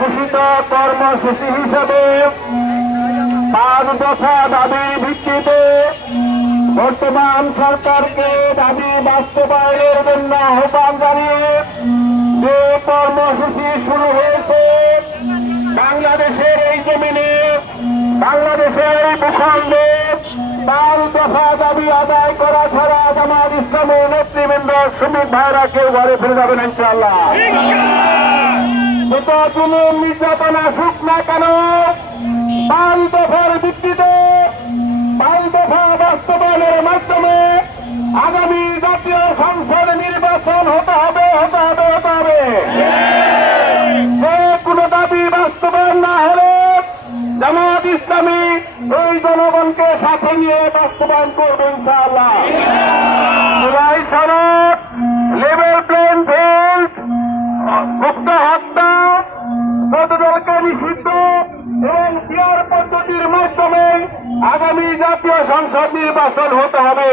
ঘোষিত কর্মসূচি হিসেবে পাঁচ দফা দাবির ভিত্তিতে বর্তমান সরকারকে দাবি বাস্তবায়নের জন্য আহ্বান জানিয়ে যে কর্মসূচি শুরু হয়েছে, বাংলাদেশের এই জমিনে, বাংলাদেশের এই ভূখণ্ডে পাঁচ দফা দাবি আদায় করা ছাড়া জামাত ইসলামের নেতৃবৃন্দ সুমিত ভাইরা কেউ ঘরে ফিরে যাবেন ইনশাআল্লাহ। যত নির্যাতন আসুক না কেন? পাঁচ দফার ভিত্তিতে পাঁচ দফা বাস্তবায়নের মাধ্যমে আগামী জাতীয় সংসদ নির্বাচন হতে হবে হতে হবে হতে হবে। কোনো দাবি বাস্তবায়ন না হলে জামাত ইসলামী এই জনগণকে সাথে নিয়ে বাস্তবায়ন করবে ইনশাআল্লাহ। জুলাই সনদ লেভেল প্লেন ফিল্ড মুক্ত হত্যা যতদলকে নিষিদ্ধ এবং পিয়ার পদ্ধতির মাধ্যমে আগামী জাতীয় সংসদ নির্বাচন হতে হবে।